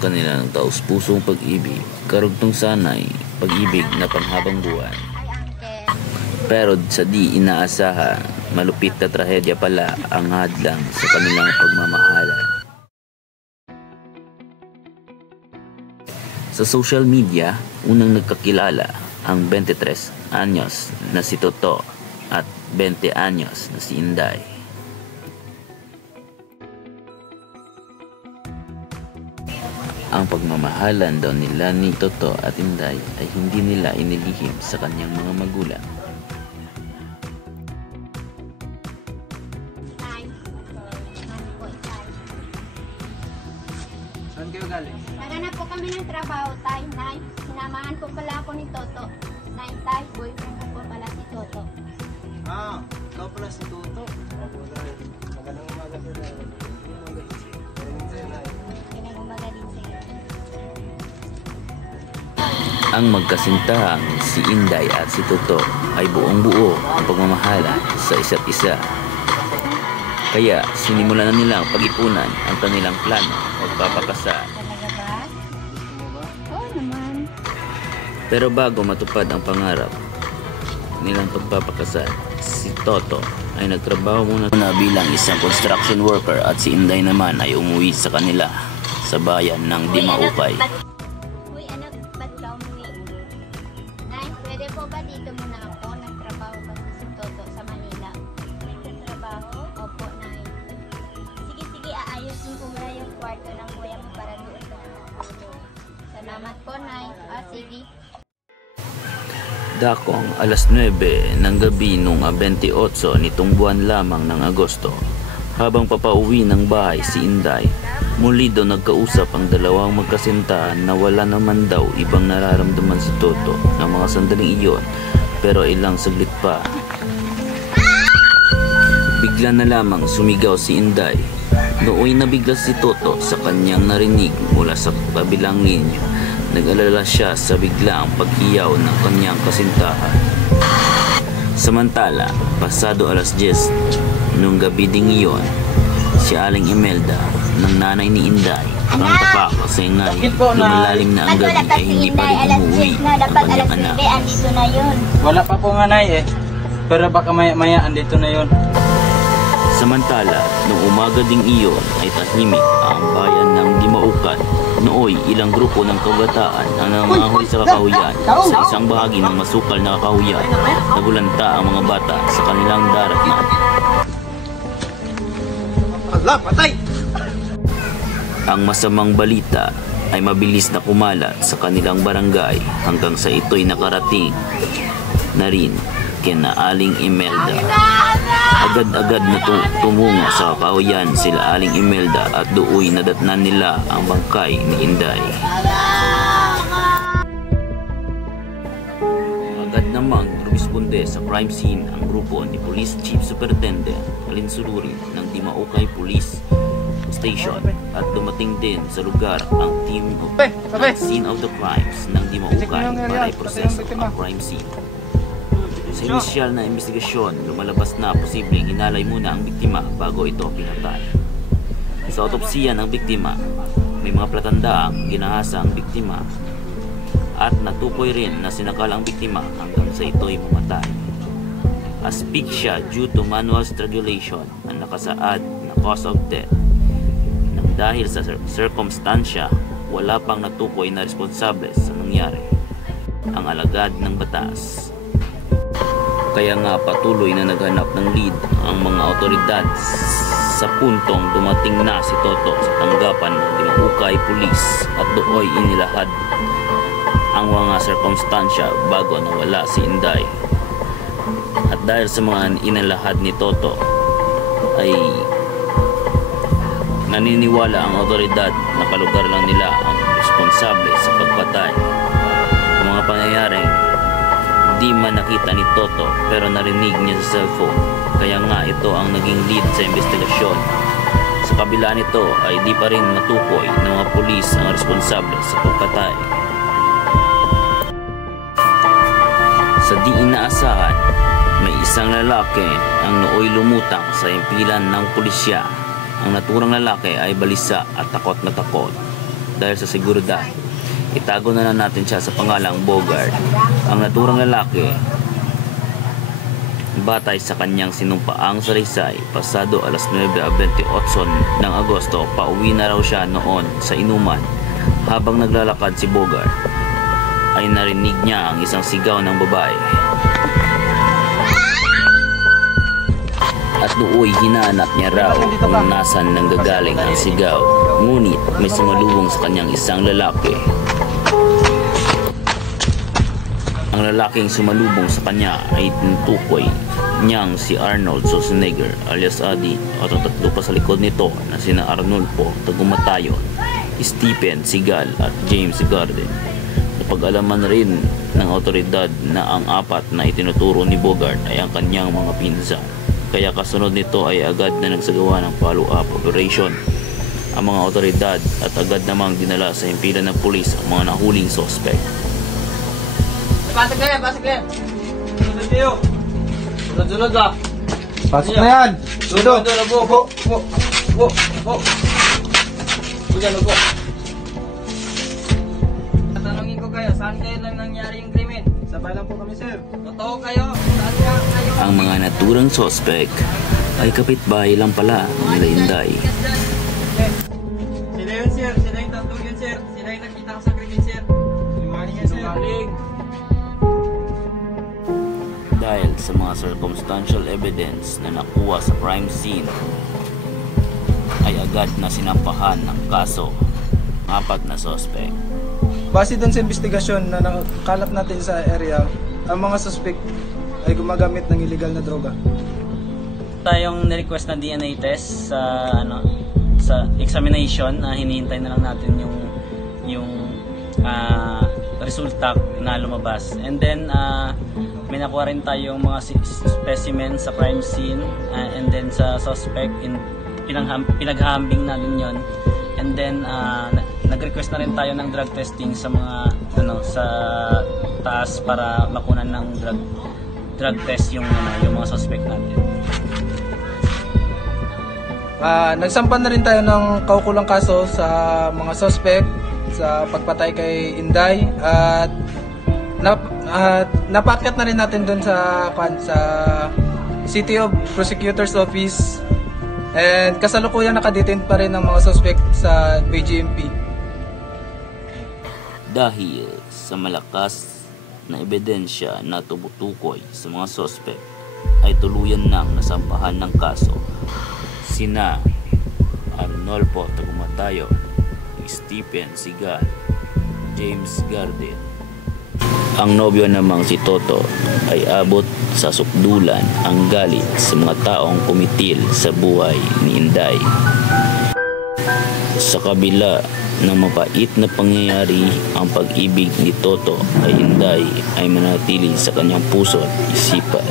kanilang taus-pusong pag-ibig, karugtong sanay pag-ibig na panghabang buwan. Pero sa di inaasahan, malupit na trahedya pala ang hadlang sa kanilang pagmamahalan. Sa social media, unang nagkakilala ang 23 anyos na si Toto at 20 anyos na si Inday. Ang pagmamahalan daw nila ni Toto at Inday ay hindi nila inilihim sa kanyang mga magulang. Saan kayo galing? Naganap po kami ng trabaho, Tay, Nay. Sinamahan po pala ako ni Toto. Nay, Tay, boyfriend ko po pala si Toto. Ah, ikaw pala si Toto. Magandang umaga sir. Kinang umaga din sa'yo. Ang magkasintahang si Inday at si Toto ay buong buo ang pagmamahalan sa isa't isa. Kaya sinimulan na nilang pag-ipunan ang kanilang plano magpapakasal. Talaga ba? Oo naman. Pero bago matupad ang pangarap nilang pagpapakasal, si Toto ay nagtrabaho muna bilang isang construction worker at si Inday naman ay umuwi sa kanila sa bayan ng Dimaukay. Uy anak, ba't ka umuwi? Nay, pwede po ba dito muna ako? Nagtrabaho kasi si Toto sa Manila. Nagtrabaho? Opo, Nay. Sige, aayusin ko muna yung kwarto ng kuya mo para doon ka na matulog. Salamat po, Nay. Sige. Dakong alas 9 ng gabi nung 28 nitong buwan lamang ng Agosto, habang papauwi ng bahay si Inday, muli daw nagkausap ang dalawang magkasintahan na wala naman daw ibang nararamdaman si Toto ng mga sandaling iyon, pero ilang saglit pa. Bigla na lamang sumigaw si Inday. Nooy nabigla si Toto sa kanyang narinig mula sa kabilang linya. Nag-alala siya sa biglaang paghiyaw ng kanyang kasintahan. Samantala, pasado alas 10 nung gabi ding iyon, si Aling Imelda ng nanay ni Inday ang tapak kasi nga'y lumalalim na ang gabi ay hindi pa rin umuwi ang kanyang anak. Andito na yun. Wala pa po nga Nay eh. Pero baka maya andito na yun. Samantala, noong umaga ding iyon ay tahimik ang bayan ng Dimaukan. Nooy, ilang grupo ng kabataan ang nangangahoy sa kakahuyan. Sa isang bahagi ng masukal na kakahuyan, nagulanta ang mga bata sa kanilang daratnan. Allah, patay! Ang masamang balita ay mabilis na kumalat sa kanilang barangay hanggang sa ito'y nakarating na rin kina Aling Imelda. Agad-agad na tumungo sa kakahuyan sila Aling Imelda at dooy nadatnan nila ang bangkay ni Inday. Agad namang rumisponde sa crime scene ang grupo ni Police Chief Superintendent Alinsururi ng Dimaukay Police Station at dumating din sa lugar ang team of scene of the crimes ng Dimaukay para i-process ang crime scene. Sa inisyal na investigasyon, lumalabas na posibleng hinalay muna ang biktima bago ito pinatay. Sa autopsiya ng biktima, may mga platandaang ginahasa ang biktima at natukoy rin na sinakal ang biktima hanggang sa ito'y mamatay. Asphyxia due to manual strangulation ang nakasaad na cause of death. Nang dahil sa circumstansya, wala pang natukoy na responsable sa nangyari. Ang alagad ng batas. Kaya nga patuloy na naghanap ng lead ang mga otoridad sa puntong dumating na si Toto sa tanggapan ng Dimaukay Police at dooy inilahad ang mga sirkumstansya bago nawala si Inday. At dahil sa mga inilahad ni Toto ay naniniwala ang otoridad na kalugar lang nila ang responsable sa pagpatay. Ang mga pangyayaring di man nakita ni Toto pero narinig niya sa cellphone, kaya nga ito ang naging lead sa investigasyon. Sa kabila nito ay di pa rin matukoy ng mga pulis ang responsable sa pagpatay. Sa di inaasahan, may isang lalaki ang nooy lumutang sa himpilan ng pulisya. Ang naturang lalaki ay balisa at takot na takot. dahil sa seguridad. Itago na lang natin siya sa pangalang Bogart. Ang naturang lalaki, batay sa kanyang sinumpaang salaysay, pasado alas 9:28 ng Agosto, pauwi na raw siya noon sa inuman. Habang naglalakad si Bogart, ay narinig niya ang isang sigaw ng babae. At nooy hinahanap niya raw kung nasan nanggagaling ang sigaw. Ngunit may sumalubong sa kanyang isang lalaki. Ang lalaking sumalubong sa kanya ay tinutukoy niyang si Arnold Schwarzenegger alias Adi, at ang tatlo pa sa likod nito na sina Arnulfo Tagumatayon, Stephen Seagal at James Garden. Napag-alaman rin ng otoridad na ang apat na itinuturo ni Bogart ay ang kanyang mga pinsan. Kaya kasunod nito ay agad na nagsagawa ng follow-up operation ang mga otoridad at agad namang dinala sa himpilan ng pulis ang mga nahuling suspect. Pasok na yan, pasok na yan. Sunod kayo. Sunod-sunod ka. Pasok na yan! Sunod, upo. Diyan, upo. Tatanungin ko kayo, saan kayo lang nangyari yung krimen? Sabay lang po kami, sir. Totoo kayo? Saan kayo? Ang mga naturang suspect ay kapitbahay lang pala nila Inday. Sila yun, sir. Sila yung tatlo yun, sir. Sila yung nakita ko sa krimen, sir. Sinungaling yan, sir. Sinungaling. Dahil sa mga circumstantial evidence na nakuha sa crime scene, ay agad na sinampahan ng kaso apat na suspect. Base dun sa investigasyon na nakalap natin sa area, ang mga suspect ay gumagamit ng illegal na droga. Tayong ni-request na DNA test sa examination, hinihintay na lang natin yung resulta na lumabas. And then may nakuha rin tayong mga specimen sa crime scene, and then sa suspect pinaghahambing natin yon. And then nag-request na rin tayo ng drug testing sa mga sa taas para makunan ng drug test yung mga suspect natin. Nagsampan na rin tayo ng kaukulang kaso sa mga suspect sa pagpatay kay Inday, at napakyat na rin natin doon sa City of Prosecutor's Office, and kasalukuyan nakadetain pa rin ng mga suspect sa BGMP. Dahil sa malakas na ebidensya na tumutukoy sa mga suspect, ay tuluyan nang nasampahan ng kaso sina Arnulfo Tagumatayon, Stephen Seagal, James Garden. Ang nobyo namang si Toto ay abot sa sukdulan ang galit sa mga taong kumitil sa buhay ni Inday. Sa kabila ng mapait na pangyayari, ang pag-ibig ni Toto kay Inday ay manatili sa kanyang puso at isipan.